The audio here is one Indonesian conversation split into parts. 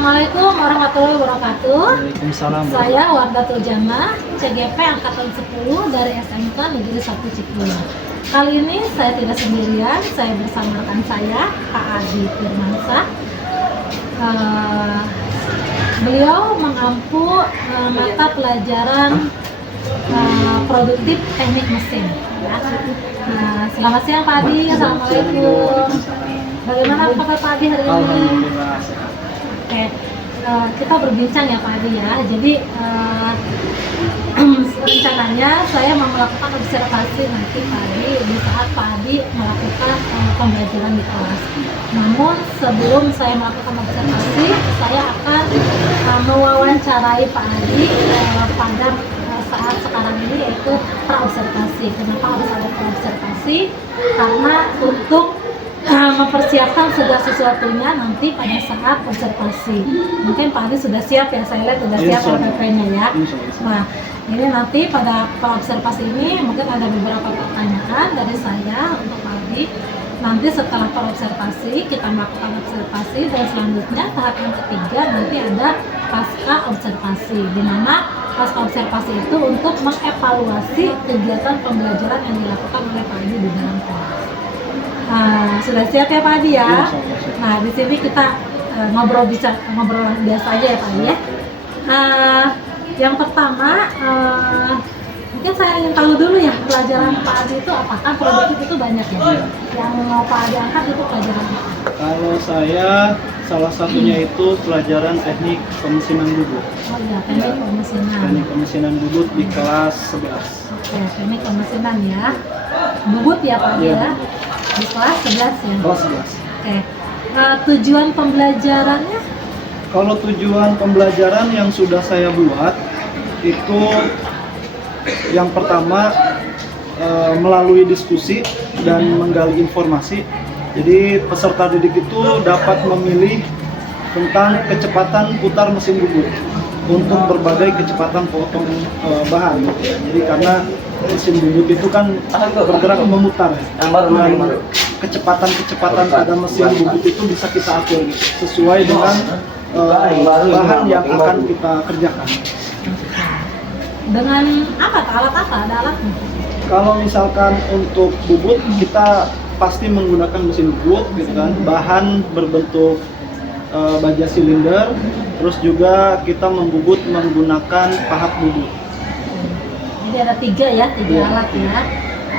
Assalamualaikum warahmatullahi wabarakatuh. Waalaikumsalam. Saya Wardatul Jannah, CGP angkatan 10 dari SMK Negeri 1 Cipularang. Kali ini saya tidak sendirian, saya bersama rekan saya, Pak Adi Firmansyah. Beliau mengampu mata pelajaran produktif teknik mesin. Selamat siang Pak Adi. Assalamualaikum. Bagaimana kabar Pak Adi hari ini? Alhamdulillah. Oke, kita berbincang ya Pak Adi ya. Jadi rencananya saya mau melakukan observasi nanti Pak Adi di saat Pak Adi melakukan pembelajaran di kelas. Namun sebelum saya melakukan observasi, saya akan mewawancarai Pak Adi pada saat sekarang ini, yaitu praobservasi. Kenapa harus ada praobservasi? Karena untuk mempersiapkan segala sesuatunya nanti pada saat observasi. Mungkin Pak Adi sudah siap ya, saya lihat sudah siap LPP-nya ya. Nah, ini nanti pada observasi ini mungkin ada beberapa pertanyaan dari saya untuk Pak Adi. Nanti setelah observasi kita melakukan observasi, dan selanjutnya tahap yang ketiga nanti ada pasca observasi, di mana pasca observasi itu untuk mengevaluasi kegiatan pembelajaran yang dilakukan oleh Pak Adi di dalam kelas. Sudah siap ya Pak Adi ya? Nah, di sini kita ngobrol biasa aja ya Pak Adi ya. Yang pertama, mungkin saya ingin tahu dulu ya, pelajaran Pak Adi itu apakah produktif itu banyak ya? Yang mau Pak Adi angkat itu pelajaran apa? Kalau saya, salah satunya itu pelajaran teknik pemesinan bubut. Oh iya, teknik pemesinan. Teknik pemesinan bubut di kelas 11. Oke, teknik pemesinan ya. Bubut ya Pak Adi ya? Di kelas 11 ya? Kelas 11. Oke. Tujuan pembelajarannya? Kalau tujuan pembelajaran yang sudah saya buat itu yang pertama melalui diskusi dan menggali informasi. Jadi peserta didik itu dapat memilih tentang kecepatan putar mesin bubut untuk berbagai kecepatan potong bahan. Jadi karena mesin bubut itu kan bergerak memutar, dan kecepatan pada mesin bubut itu bisa kita atur sesuai dengan bahan yang akan kita kerjakan. Dengan apa? Alat apa? Ada alatnya? Kalau misalkan untuk bubut, kita pasti menggunakan mesin bubut gitu kan, bahan berbentuk baja silinder, terus juga kita membubut menggunakan pahat bubut. Jadi ada tiga alat ya.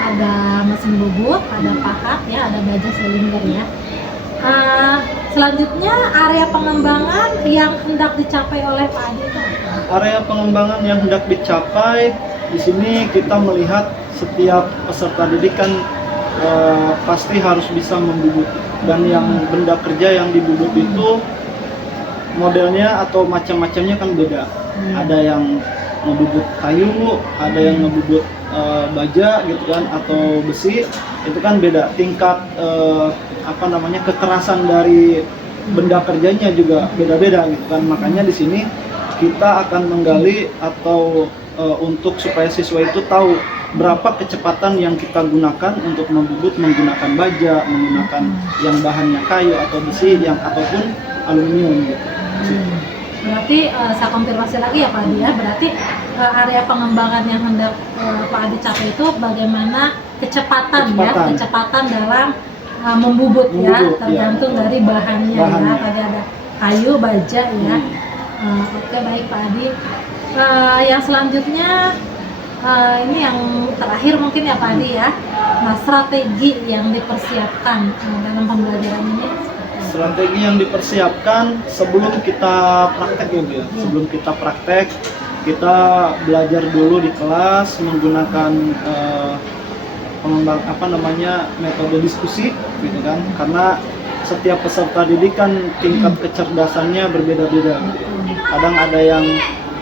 Ada mesin bubut, ada pahat ya, ada baja silinder ya. Selanjutnya area pengembangan yang hendak dicapai oleh Pak Adi itu apa? Area pengembangan yang hendak dicapai di sini kita melihat setiap peserta didik kan pasti harus bisa membubut, dan yang benda kerja yang dibubut itu modelnya atau macam-macamnya kan beda. Ada yang ngebubut kayu, ada yang ngebubut baja gitu kan, atau besi, itu kan beda tingkat kekerasan dari benda kerjanya juga beda-beda gitu kan. Makanya di sini kita akan menggali atau untuk supaya siswa itu tahu berapa kecepatan yang kita gunakan untuk membubut menggunakan baja, menggunakan yang bahannya kayu atau besi ataupun aluminium gitu. Berarti saya konfirmasi lagi ya Pak Adi ya, berarti area pengembangan yang hendak Pak Adi capai itu bagaimana kecepatan dalam membubut ya, tergantung dari bahannya. Ya. Tadi ada kayu, baja ya. Oke, baik Pak Adi. Yang selanjutnya ini yang terakhir mungkin ya Pak Adi ya. Nah, strategi yang dipersiapkan dalam pembelajaran ini. Strategi yang dipersiapkan sebelum kita praktek ya, sebelum kita praktek kita belajar dulu di kelas menggunakan metode diskusi gitu kan, karena setiap peserta didik kan tingkat kecerdasannya berbeda-beda. Kadang ada yang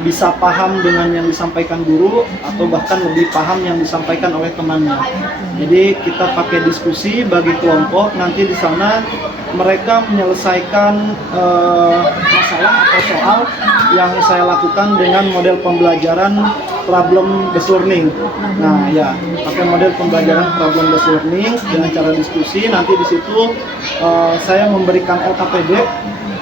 bisa paham dengan yang disampaikan guru atau bahkan lebih paham yang disampaikan oleh temannya. Jadi kita pakai diskusi bagi kelompok, nanti di sana mereka menyelesaikan masalah atau soal yang saya lakukan dengan model pembelajaran problem based learning. Nah ya, pakai model pembelajaran problem based learning dengan cara diskusi. Nanti di situ saya memberikan LKPD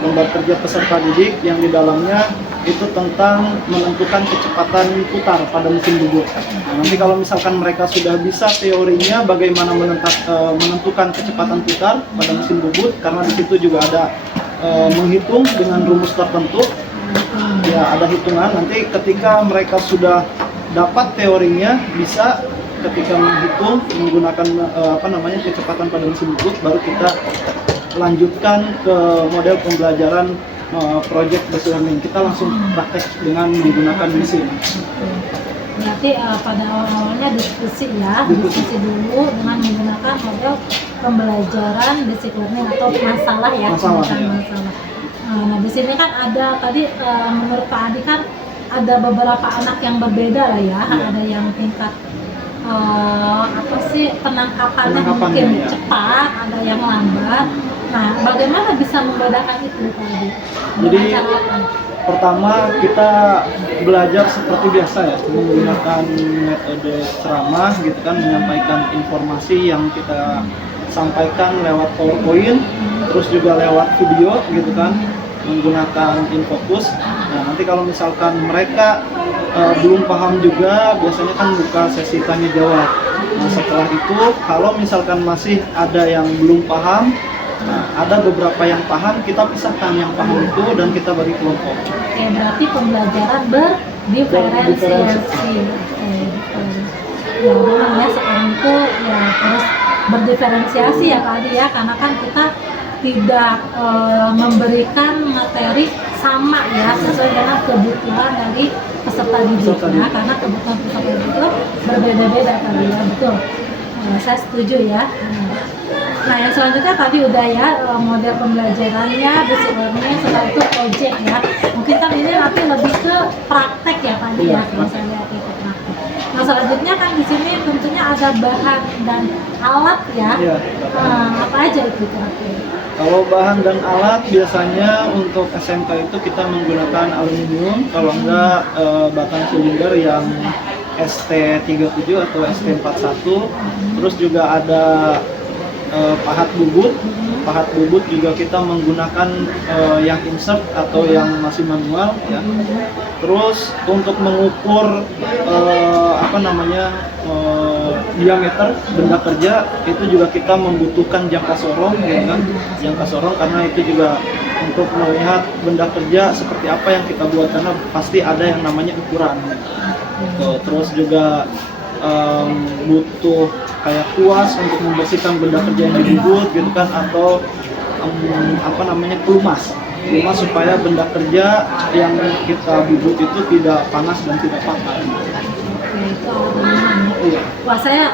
lembar kerja peserta didik yang di dalamnya itu tentang menentukan kecepatan putar pada mesin bubut. Nah, nanti kalau misalkan mereka sudah bisa teorinya bagaimana menentukan kecepatan putar pada mesin bubut, karena di situ juga ada menghitung dengan rumus tertentu. Ya, ada hitungan. Nanti ketika mereka sudah dapat teorinya, bisa ketika menghitung menggunakan kecepatan pada mesin bubut, baru kita lanjutkan ke model pembelajaran project based learning. Kita langsung praktek dengan menggunakan mesin. Berarti pada awal-awalnya diskusi dulu dengan menggunakan model pembelajaran basic learning atau masalah ya, Masalah. Nah, di sini kan ada tadi menurut Pak Adi kan ada beberapa anak yang berbeda lah ya, ada yang tingkat penangkapannya mungkin ya. cepat, ada yang lambat. Nah, bagaimana bisa membedakan itu Pak Adi? Jadi Dengan cara apa? pertama kita belajar seperti biasa ya, menggunakan metode ceramah gitu kan, menyampaikan informasi yang kita sampaikan lewat PowerPoint, terus juga lewat video gitu kan, menggunakan infocus. Nah, nanti kalau misalkan mereka belum paham juga, biasanya kan buka sesi tanya jawab. Nah, setelah itu kalau misalkan masih ada yang belum paham, nah, ada beberapa yang paham, kita pisahkan yang paham itu dan kita bagi kelompok. Oke, berarti pembelajaran berdiferensiasi. Ya memang ya, sekarang itu ya harus berdiferensiasi ya Pak Adi ya, karena kan kita tidak memberikan materi sama ya, sesuai dengan kebutuhan dari peserta didiknya, karena kebutuhan peserta didik itu berbeda-beda kali ya, betul. Saya setuju ya. Nah, yang selanjutnya tadi udah ya model pembelajarannya, basic learning, setelah itu project ya. Mungkin kan ini nanti lebih ke praktek ya Pak Adi ya, kalau saya lihat itu praktek. Nah, selanjutnya kan di sini tentunya ada bahan dan alat ya. Apa aja itu kira-kira? Kalau bahan dan alat biasanya untuk SMK itu kita menggunakan aluminium, kalau enggak batang silinder yang ST37 atau ST41. Terus juga ada pahat bubut. Pahat bubut juga kita menggunakan yang insert atau yang masih manual ya. Terus untuk mengukur diameter benda kerja itu juga kita membutuhkan jangka sorong ya kan. Jangka sorong karena itu juga untuk melihat benda kerja seperti apa yang kita buat, karena pasti ada yang namanya ukuran. Terus juga butuh kayak kuas untuk membersihkan benda kerja yang dibubut gitu kan, atau pelumas supaya benda kerja yang kita bubut itu tidak panas dan tidak pakai. Itu ya. Wah, saya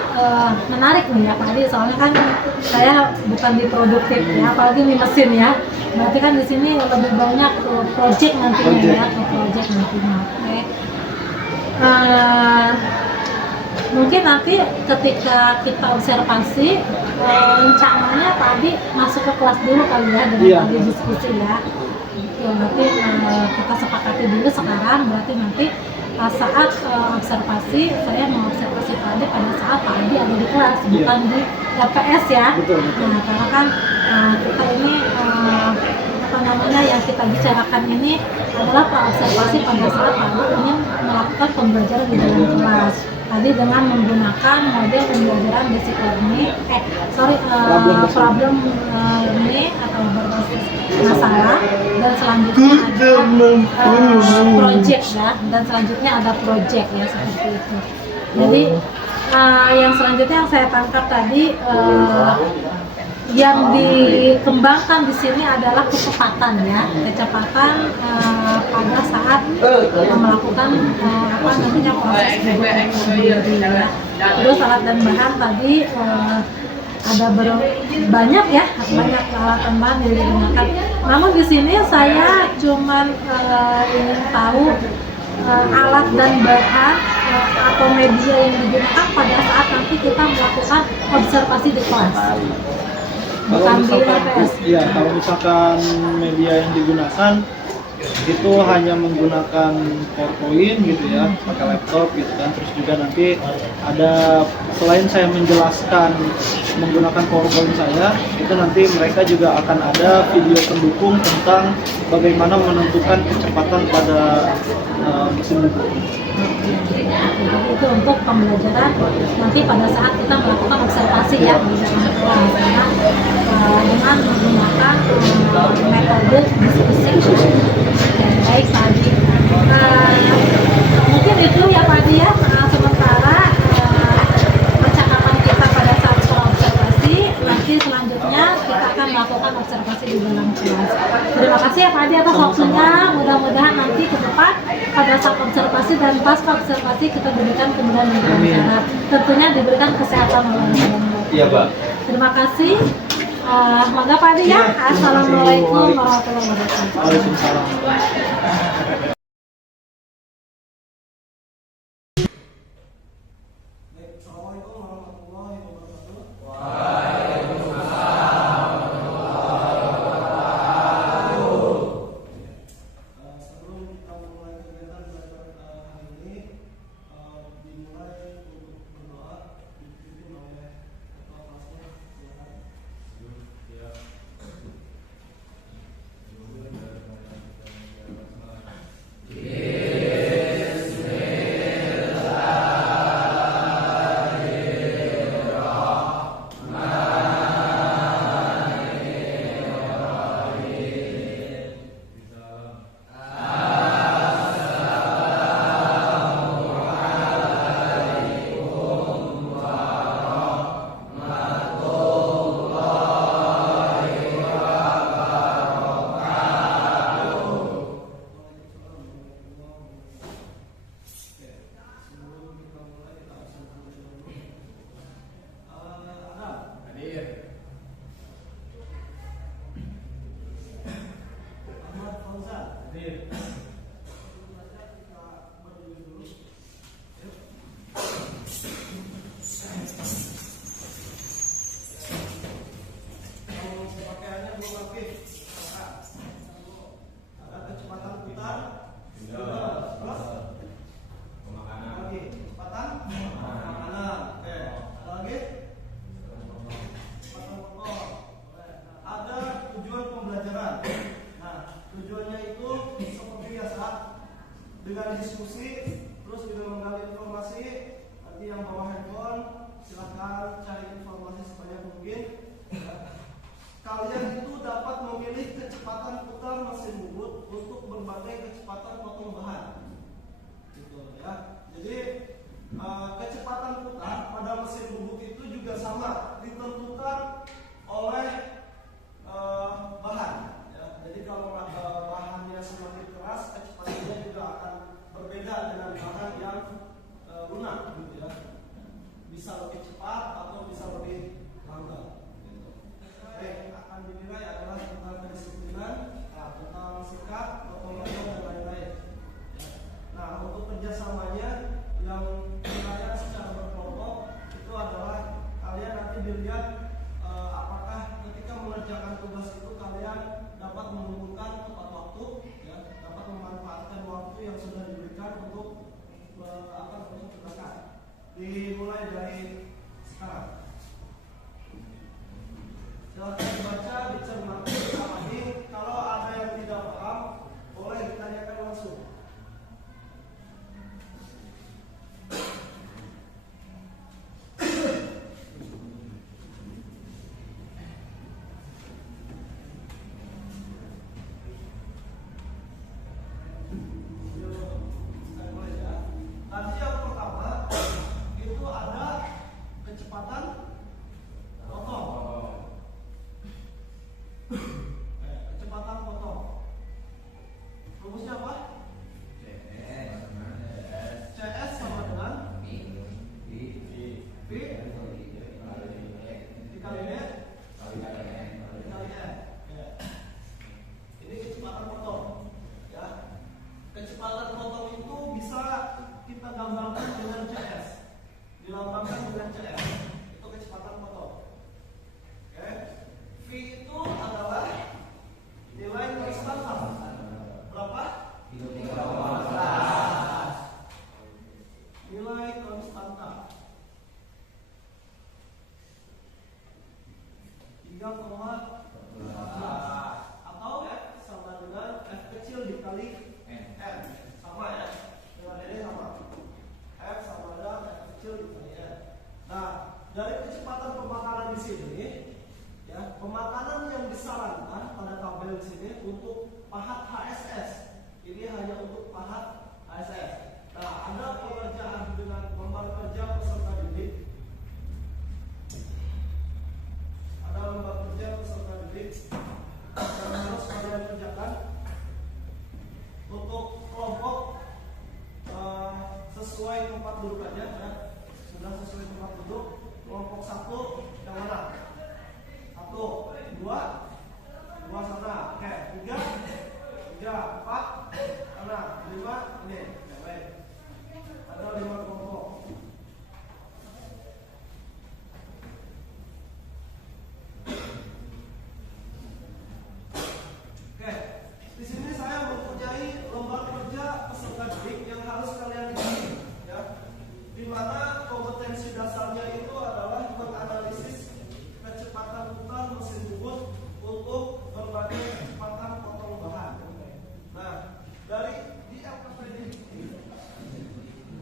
menarik nih ya Pak Adi, soalnya kan saya bukan di produktif ya, apalagi di mesin ya. Berarti kan di sini lebih banyak project nantinya. Oke. Mungkin nanti ketika kita observasi rencananya tadi masuk ke kelas dulu kali ya, dengan tadi diskusi ya. Berarti kita sepakati dulu sekarang, berarti nanti saat observasi saya mau observasi Pak Adi pada saat Pak Adi ada di kelas, bukan di LPS ya. Betul. Nah, karena kan kita ini yang kita bicarakan ini adalah observasi pada saat Pak Adi ingin melakukan pembelajaran di dalam kelas. Tadi dengan menggunakan model pembelajaran basic learning, problem learning atau berbasis masalah, dan selanjutnya ada project ya, dan selanjutnya ada project ya, seperti itu. Jadi yang selanjutnya yang saya tangkap tadi yang dikembangkan di sini adalah kecepatan ya, pada saat melakukan proses bubut ya. Terus alat dan bahan tadi ada banyak ya, banyak alat dan bahan yang digunakan. Namun di sini saya cuman ingin tahu alat dan bahan atau media yang digunakan pada saat nanti kita melakukan observasi di kelas. Kalau misalkan media yang digunakan itu hanya menggunakan PowerPoint gitu ya, pakai laptop gitu kan. Terus juga nanti ada, selain saya menjelaskan menggunakan PowerPoint saya, itu nanti mereka juga akan ada video pendukung tentang bagaimana menentukan kecepatan pada mesin buku. Jadi itu untuk pembelajaran nanti pada saat kita melakukan observasi ya di dalam kelas ya, dengan menggunakan metode diskusi. Oke, baik Pak Adi. Mungkin itu ya Pak Adi ya, sementara percakapan kita pada saat sekolah observasi. Nanti selanjutnya kita akan melakukan observasi di dalam kelas. Terima kasih ya Pak Adi atas waktunya. Mudah-mudahan nanti ke depan pada saat observasi dan pasca observasi kita berikan kemudahan dan kelancaran. Tentunya diberikan kesehatan oleh Allah. Iya, Pak. Terima kasih. Semoga Pak Adi ya. Assalamualaikum warahmatullahi wabarakatuh. Waalaikumsalam. dengan diskusi, terus juga menggali informasi. Nanti yang bawa handphone silahkan cari informasi sebanyak mungkin. Kalian itu dapat memilih kecepatan putar mesin bubut untuk berbagai kecepatan potong bahan, gitu ya. Jadi kecepatan putar pada mesin bubut itu juga sama, ditentukan oleh bahan. Ya. Jadi kalau bahannya semakin keras, kecepatannya juga akan berbeda dengan bahan yang lunak, gitu ya. Bisa lebih cepat atau bisa lebih lambat. Gitu. Baik, akan dinilai adalah tentang kedisiplinan, tentang sikap, otomatis dan lain-lain. Ya. Nah, untuk kerjasamanya yang dinilai secara berkelompok itu adalah kalian nanti dilihat apakah ketika mengerjakan tugas itu kalian dapat mengumpulkan tepat waktu, ya, dapat memanfaatkan waktu yang sudah diberikan untuk berangkat. Dimulai dari sekarang. Silahkan dibaca, dicermati, diamati. Kalau ada yang tidak paham, boleh ditanyakan langsung. sesuai tempat duduk aja ya. Sudah sesuai tempat duduk. Kelompok 1 yang mana? 1, 2 sana. Oke, 3 4 sana. 5 ini. Oke, baik. Ada 5 kelompok. Oke, di sini saya mempunyai lembar kerja peserta didik yang harus kalian isi, ya. Di mana kompetensi dasarnya itu adalah menganalisis kecepatan putar mesin bubut untuk berbagai kecepatan potong bahan. Nah, dari di LKPD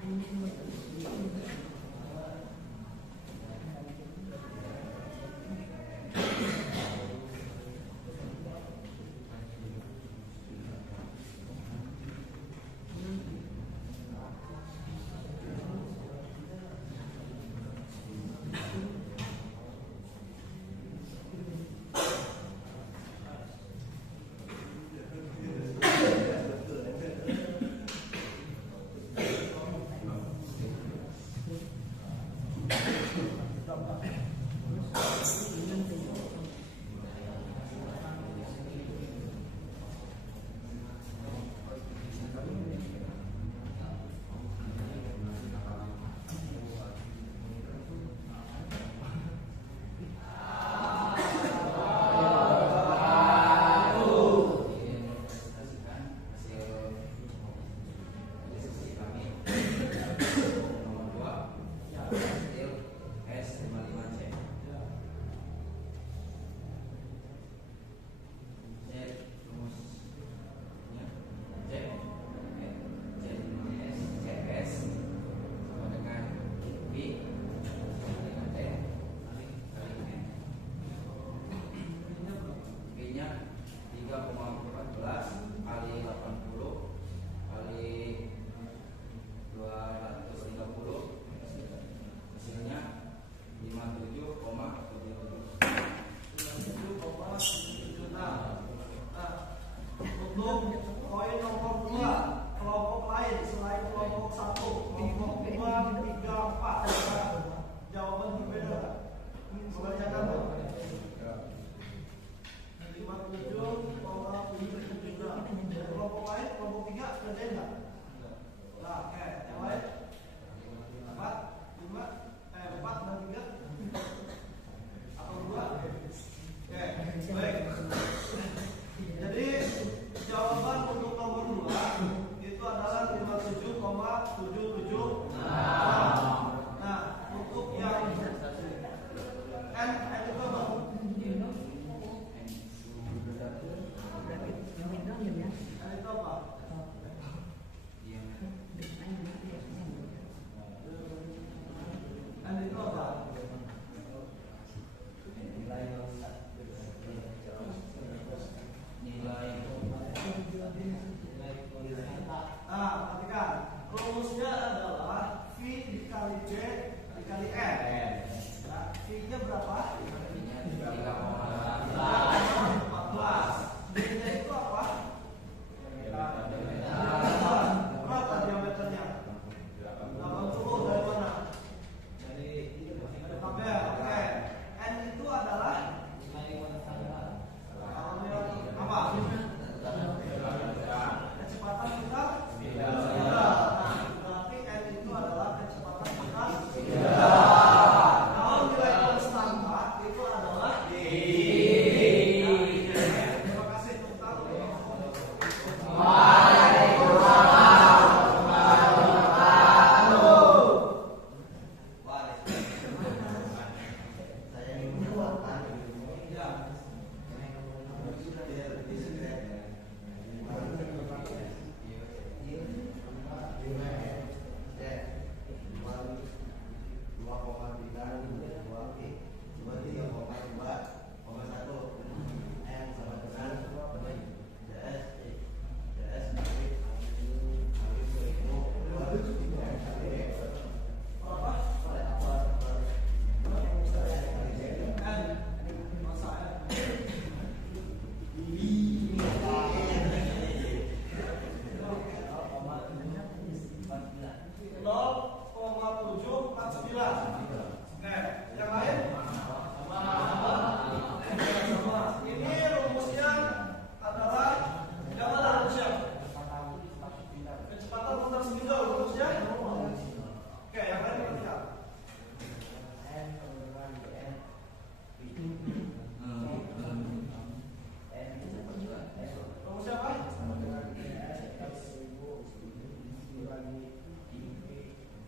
ini untuk koin nomor 2 kelompok lain selain kelompok 1, kelompok 2, 3, 4 jawaban berbeda. Kebanyakan 57,7 kelompok lain, kelompok 3 ada enggak? Nah, oke, yang lain 4, 5, 4 dan 3 atau 2? Oke, baik. Jadi jawaban untuk nomor 2 itu adalah 57,77. Nah, untuk yang N itu apa? N itu apa? N itu apa? Nah, perhatikan rumusnya adalah V dikali J dikali N. Nah, V-nya berapa? 14. D-nya itu apa? Berapa diameternya? 80 dari mana? Dari tabel. Oke. N itu adalah apa? Kecepatan putar? Nah, berarti N itu adalah kecepatan putar? Kalau nilai konstanta itu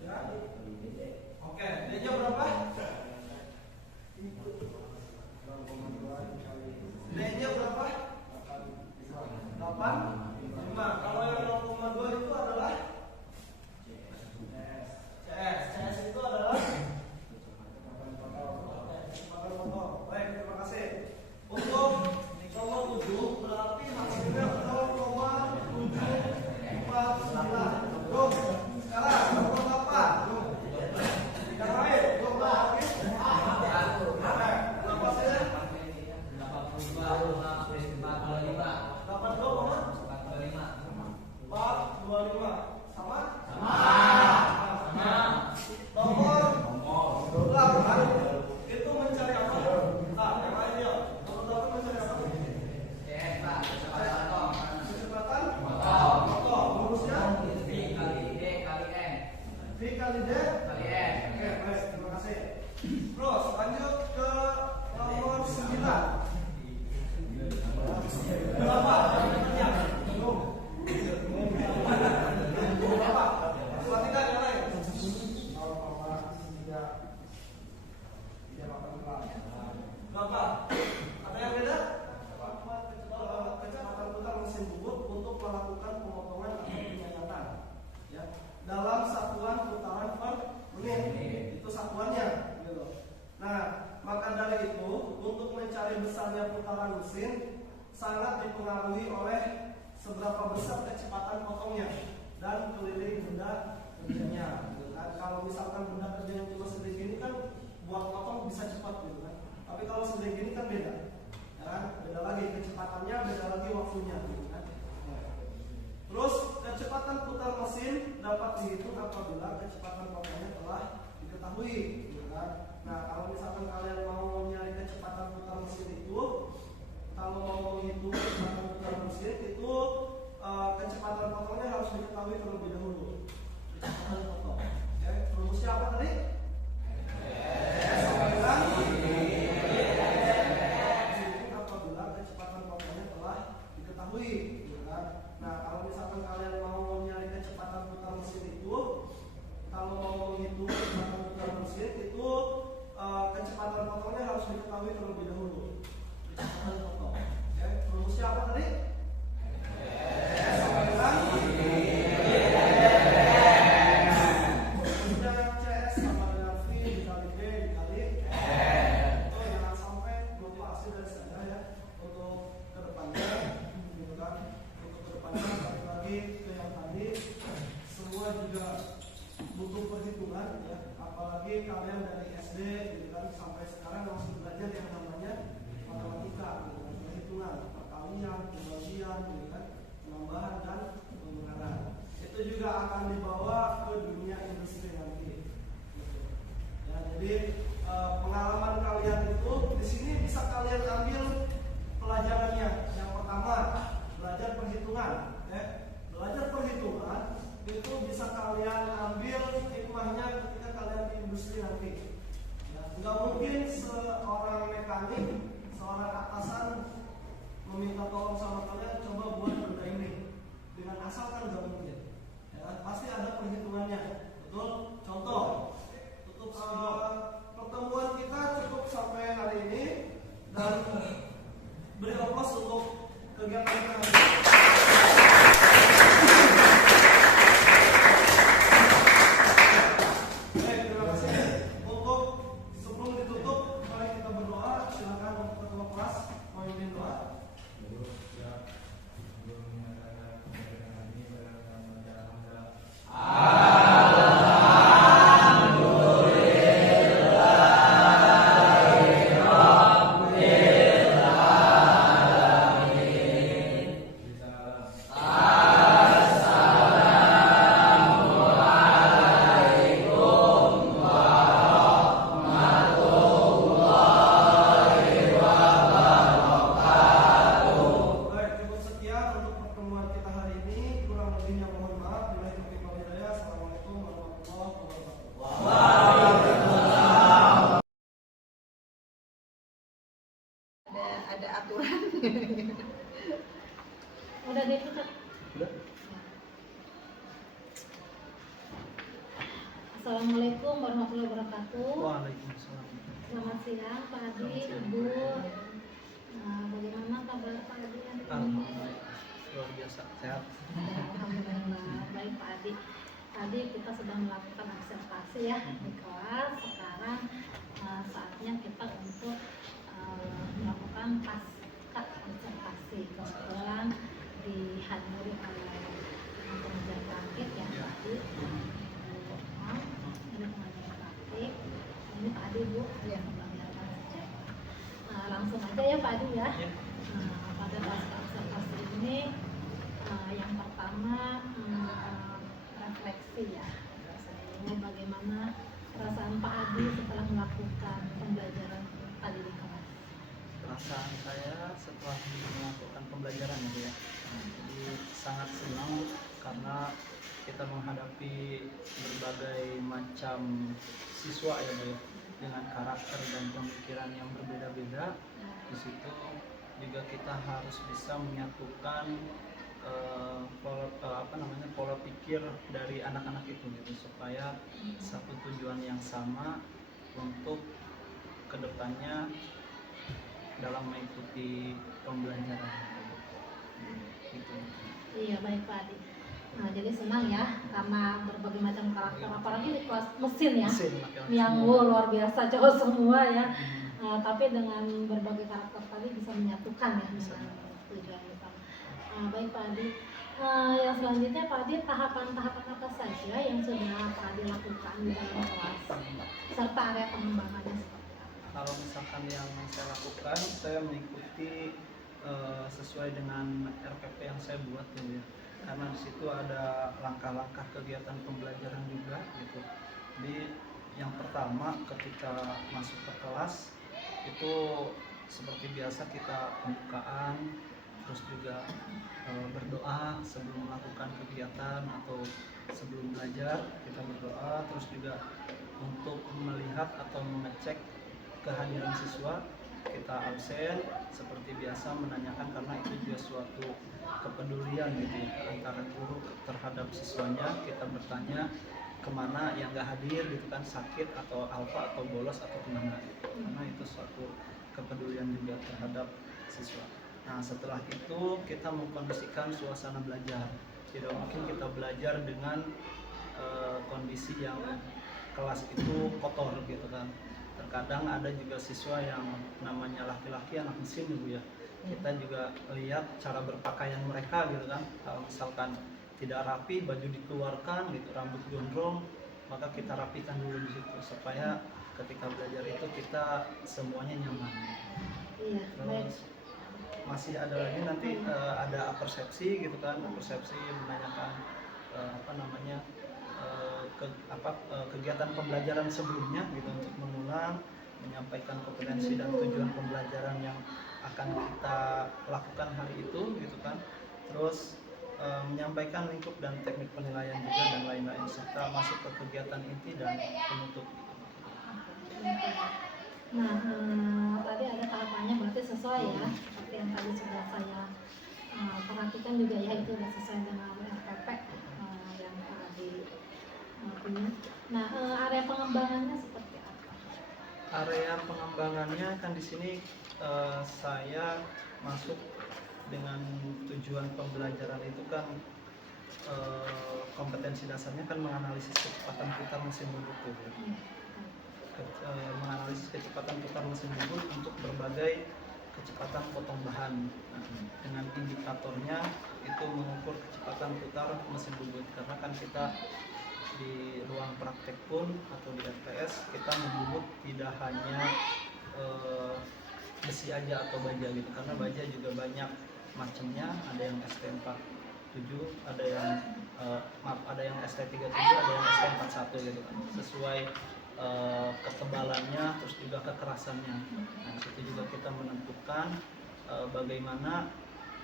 Ya. Oke, D-nya berapa? D-nya berapa? 8,5. Kalau yang 0,2 itu adalah CS. CS itu adalah kecepatan motor. Baik, terima kasih. Untuk nomor 7 berarti hasilnya 0,749. Terus sekarang nomor 8. Yang lain, nomor 8. Berapa hasilnya? 425. Sama? Nomor 8 itu mencari apa? Nah, yang lain ya. Nomor 8 mencari apa? Kecepatan motor. Rumusnya V kali D kali N. Oke, baik, terima kasih. Terus lanjut ke nomor 9. Berapa? Berapa? Perhatikan yang lain. 0,3. Berapa? Ada yang beda? Kecepatan putar mesin bubut untuk melakukan pemotongan atau penyayatan. Ya. Dalam satuan putaran per menit. Itu satuannya. Gitu. Nah, maka dari itu untuk mencari besarnya putaran mesin sangat dipengaruhi oleh seberapa besar kecepatan potongnya dan keliling benda kerjanya. Gitu kan. Kalau misalkan benda kerja yang cuma segede gini kan buat potong bisa cepat gitu kan. Tapi kalau segede gini kan beda. Ya kan? Beda lagi kecepatannya, beda lagi waktunya gitu kan. Terus kecepatan putar mesin dapat dihitung apabila kecepatan potongnya telah diketahui gitu kan. Nah, kalau misalkan kalian mau nyari kecepatan putar mesin itu, kalau mau menghitung kecepatan putar mesin itu kecepatan potongnya harus diketahui terlebih dahulu. Kecepatan potong. Oke, rumusnya apa tadi? Apabila kecepatan potongnya telah diketahui, gitu kan? Nah, kalau misalkan kalian mau nyari kecepatan putar mesin itu, kalau mau menghitung kecepatan putar mesin itu kecepatan potongnya harus diketahui terlebih dahulu. Kecepatan potong. Oke, rumusnya apa tadi? Rumusnya CS sama dengan V dikali D dikali N. Itu jangan sampai lupa hasil dari saya ya. Untuk kedepannya, gitu kan? Untuk kedepannya balik lagi ke yang tadi, semua juga butuh perhitungan ya. Apalagi kalian dari SD gitu kan sampai sekarang masih belajar yang namanya matematika, gitu kan? Perhitungan, perkalian, pembagian, gitu kan? Penambahan dan pengurangan. Itu juga akan dibawa ke dunia industri nanti. Gitu. Ya, jadi pengalaman kalian itu di sini bisa kalian ambil pelajarannya. Yang pertama, belajar perhitungan. Ya. Belajar perhitungan itu bisa kalian ambil hikmahnya ketika kalian di industri nanti. Ya, nggak mungkin seorang mekanik, seorang atasan meminta tolong sama kalian coba buat benda ini dengan asal kan nggak mungkin. Ya, pasti ada perhitungannya, betul? Contoh, tutup pertemuan kita cukup sampai hari ini dan beri aplaus untuk kegiatan kita. Amin. Assalamualaikum warahmatullahi wabarakatuh. Waalaikumsalam. Selamat siang Pak Adi, Ibu. Bagaimana kabar Pak Adi? Alhamdulillah, luar biasa sehat. Alhamdulillah baik Pak Adi. Tadi kita sedang melakukan observasi ya di kelas. Sekarang saatnya kita untuk melakukan pasca observasi. Kebetulan dihadiri oleh pengajar praktik ya Pak Adi. Ini pengajar praktik. Ini Pak Adi Bu yang mengajarkan subjek. Langsung aja ya Pak Adi ya. Pada pasca observasi ini yang pertama refleksi ya. Ini bagaimana perasaan Pak Adi setelah melakukan pembelajaran tadi di kelas? Perasaan saya setelah melakukan pembelajaran gitu ya, jadi sangat senang karena kita menghadapi berbagai macam siswa ya Bu, ya, dengan karakter dan pemikiran yang berbeda-beda. Di situ juga kita harus bisa menyatukan pola pikir dari anak-anak itu gitu, supaya satu tujuan yang sama untuk kedepannya dalam mengikuti pembelajaran gitu. Iya baik Pak Adi. Jadi senang ya karena berbagai macam karakter, apalagi di kelas mesin ya, yang luar biasa cowok semua ya. Tapi dengan berbagai karakter tadi bisa menyatukan ya dengan tujuan utama. Baik Pak Adi. Yang selanjutnya Pak Adi, tahapan-tahapan apa saja yang sudah Pak Adi lakukan di dalam kelas serta area pengembangannya seperti apa? Kalau misalkan yang saya lakukan, saya mengikuti sesuai dengan RPP yang saya buat gitu ya. Karena di situ ada langkah-langkah kegiatan pembelajaran juga gitu. Jadi yang pertama ketika masuk ke kelas itu seperti biasa kita pembukaan, terus juga berdoa sebelum melakukan kegiatan atau sebelum belajar kita berdoa, terus juga untuk melihat atau mengecek kehadiran siswa kita absen seperti biasa menanyakan, karena itu juga suatu kepedulian gitu ya, antara guru terhadap siswanya. Kita bertanya kemana yang nggak hadir gitu kan, sakit atau alfa atau bolos atau kemana gitu. Karena itu suatu kepedulian juga terhadap siswa. Nah setelah itu kita mengkondisikan suasana belajar. Tidak mungkin kita belajar dengan kondisi yang kelas itu kotor gitu kan. Terkadang ada juga siswa yang namanya laki-laki anak mesin Bu ya. Kita juga lihat cara berpakaian mereka gitu kan. Kalau misalkan tidak rapi, baju dikeluarkan gitu, rambut gondrong, maka kita rapikan dulu di situ supaya ketika belajar itu kita semuanya nyaman. Iya, Terus masih ada lagi nanti ada persepsi gitu kan, persepsi menanyakan kegiatan pembelajaran sebelumnya gitu, untuk mengulang, menyampaikan kompetensi dan tujuan pembelajaran yang akan kita lakukan hari itu gitu kan. Terus menyampaikan lingkup dan teknik penilaian juga dan lain-lain, serta masuk ke kegiatan inti dan penutup. Nah, tadi ada tahapannya berarti sesuai ya, seperti yang tadi sudah saya perhatikan juga ya, itu sudah sesuai dengan RPP yang tadi punya. Nah, area pengembangannya seperti apa? Area pengembangannya kan di sini saya masuk dengan tujuan pembelajaran itu kan kompetensi dasarnya kan menganalisis kecepatan putar mesin bubut gitu. Menganalisis kecepatan putar mesin bubut untuk berbagai kecepatan potong bahan. Nah, dengan indikatornya itu mengukur kecepatan putar mesin bubut, karena kan kita di ruang praktek pun atau di RTS kita membubut tidak hanya besi aja atau baja gitu, karena baja juga banyak macamnya, ada yang ST47, ada yang ada yang ST37, ada yang ST41 gitu kan, sesuai ketebalannya, terus juga kekerasannya. Nah, situ juga kita menentukan bagaimana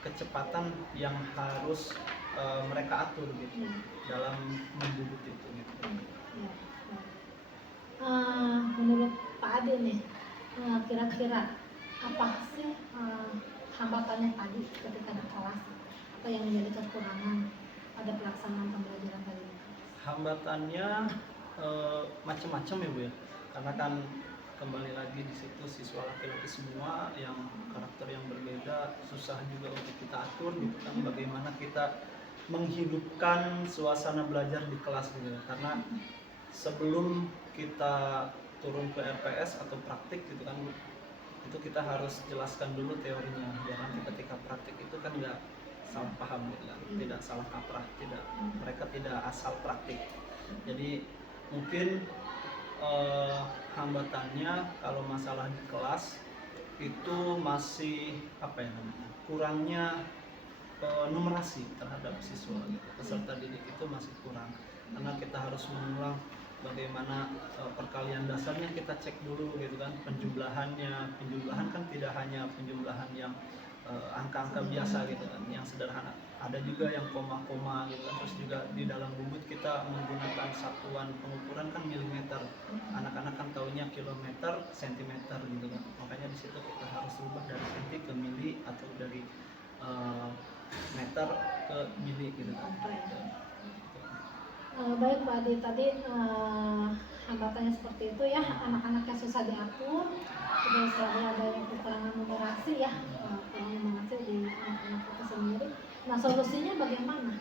kecepatan yang harus mereka atur gitu dalam membubut itu gitu. Menurut Pak Ade nih, kira-kira apa sih hambatannya tadi ketika di kelas, atau yang menjadi kekurangan pada pelaksanaan pembelajaran tadi? Hambatannya macam-macam ya Bu ya, karena kan kembali lagi di situ siswa laki-laki semua yang karakter yang berbeda, susah juga untuk kita atur gitu kan, bagaimana kita menghidupkan suasana belajar di kelas gitu ya. Karena sebelum kita turun ke RPS atau praktik gitu kan, itu kita harus jelaskan dulu teorinya biar nanti ketika praktik itu kan nggak salah paham gitu kan, tidak salah kaprah, mereka tidak asal praktik. Jadi mungkin hambatannya kalau masalah di kelas itu masih apa ya namanya, kurangnya numerasi terhadap siswa gitu. Peserta didik itu masih kurang karena kita harus mengulang bagaimana perkalian dasarnya kita cek dulu gitu kan, penjumlahan kan tidak hanya penjumlahan yang angka-angka biasa gitu kan, yang sederhana, ada juga yang koma-koma gitu kan. Terus juga di dalam rumus kita menggunakan satuan pengukuran kan milimeter, anak-anak kan taunya kilometer, sentimeter gitu kan, makanya di situ kita harus ubah dari senti ke mili atau dari meter ke mili gitu kan. Baik Pak Adi, tadi hambatannya seperti itu ya, anak-anaknya susah diatur, terus ada yang kekurangan numerasi ya, kurang numerasi di anak-anak itu sendiri. Nah solusinya bagaimana?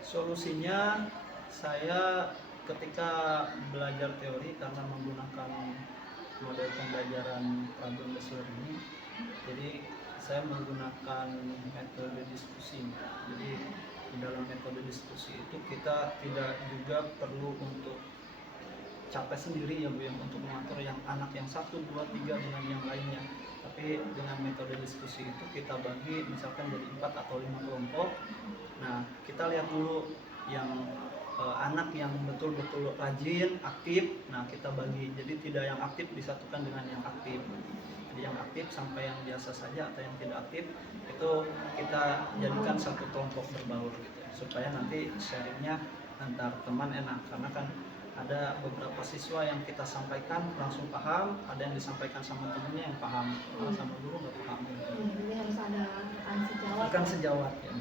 Solusinya saya ketika belajar teori karena menggunakan model pembelajaran problem solver ini, jadi saya menggunakan metode diskusi. Jadi di dalam metode diskusi itu kita tidak juga perlu untuk capek sendiri ya Bu, yang untuk mengatur yang anak yang 1, 2, 3 dengan yang lainnya. Tapi dengan metode diskusi itu kita bagi misalkan jadi 4 atau 5 kelompok. Nah kita lihat dulu yang anak yang betul-betul rajin, aktif, nah kita bagi. Jadi tidak yang aktif disatukan dengan yang aktif. Jadi yang aktif sampai yang biasa saja atau yang tidak aktif itu kita jadikan satu kelompok berbaur gitu ya, supaya nanti sharingnya antar teman enak. Karena kan ada beberapa siswa yang kita sampaikan langsung paham, ada yang disampaikan sama temennya yang paham, sama guru nggak paham gitu. Jadi harus ada Rekan sejawat ya.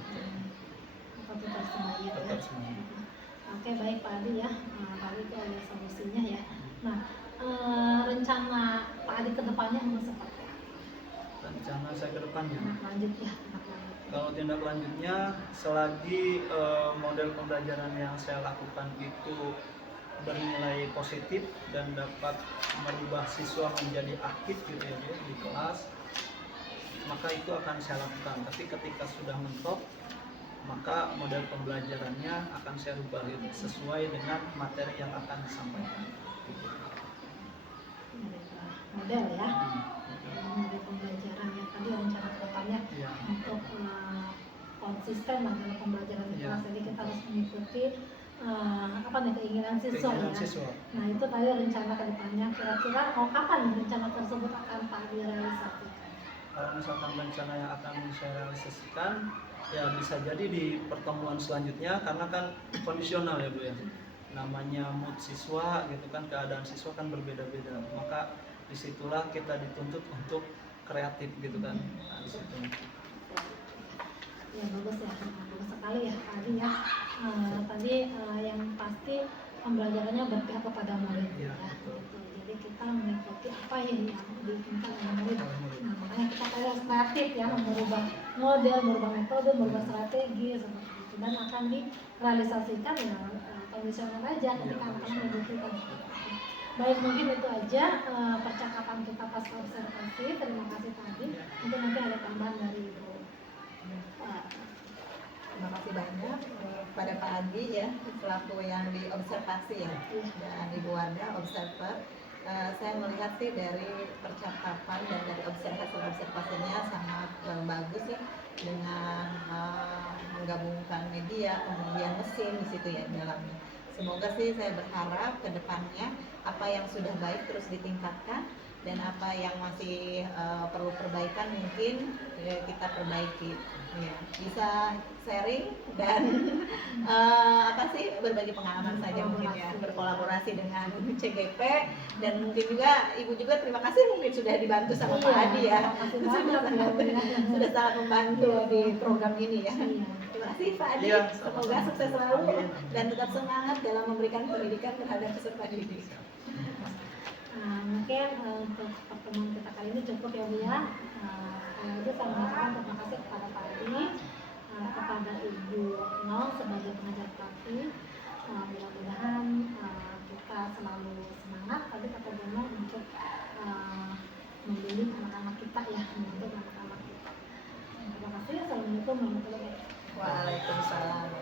Tetap semuanya. Tetap semuanya. Oke baik Pak Adi ya, Pak Adi itu ada solusinya ya. Nah rencana Pak Adi ke depannya mau seperti apa? Rencana saya ke depannya. Tindak lanjut ya, tindak lanjut. Kalau tindak lanjutnya, selagi model pembelajaran yang saya lakukan itu bernilai positif dan dapat merubah siswa menjadi aktif gitu ya Bu, di kelas, maka itu akan saya lakukan. Tapi ketika sudah mentok, maka model pembelajarannya akan saya rubah gitu, sesuai dengan materi yang akan disampaikan. Model ya, model pembelajaran yang tadi rencana kedepannya Ya. untuk konsisten dalam pembelajaran di kelas. Jadi kita harus mengikuti keinginan siswa ya. Nah itu tadi rencana kedepannya. Kira-kira kapan rencana tersebut akan Pak Adi realisasikan? Kalau misalkan rencana yang akan saya realisasikan, ya bisa jadi di pertemuan selanjutnya, karena kan kondisional ya Bu ya. Namanya mood siswa gitu kan, keadaan siswa kan berbeda-beda. Maka disitulah kita dituntut untuk kreatif gitu kan. Nah, di situ. Ya bagus ya, bagus sekali ya Pak Adi ya. Tadi yang pasti pembelajarannya berpihak kepada murid Ya, ya. betul. Gitu. Jadi kita mengikuti apa yang diinginkan oleh murid. Nah makanya kita harus kreatif ya, merubah model, merubah metode, merubah strategi seperti itu, dan akan direalisasikan ya kondisional aja ketika anak-anak membutuhkan. Baik, mungkin itu aja percakapan kita pas observasi. Terima kasih Pak Adi. Mungkin nanti ada tambahan dari Ibu. Terima kasih banyak kepada Pak Adi ya, selaku yang diobservasi ya, dan Ibu Wardah observer. Saya melihat sih dari percakapan dan dari observasinya sangat bagus ya, dengan menggabungkan media kemudian mesin di situ ya di dalamnya. Semoga sih saya berharap ke depannya apa yang sudah baik terus ditingkatkan, dan apa yang masih perlu perbaikan mungkin kita perbaiki ya. Bisa sharing dan berbagi pengalaman saja mungkin ya, berkolaborasi dengan CGP, dan mungkin juga Ibu juga terima kasih mungkin sudah dibantu sama Pak Adi ya. Sudah sangat membantu di program ini ya. Terima kasih Pak Adi. Iya, Semoga sukses selalu Amin. dan tetap semangat dalam memberikan pendidikan terhadap peserta didik. Mungkin untuk pertemuan kita kali ini cukup ya Bu ya. Itu saya mengucapkan terima kasih kepada Pak Adi, kepada Ibu Nol sebagai pengajar praktik. Mudah-mudahan kita selalu semangat tadi kata Bu Nol untuk membimbing anak-anak kita ya, membentuk anak-anak kita. Terima kasih. Assalamualaikum warahmatullahi wabarakatuh. Waalaikumsalam.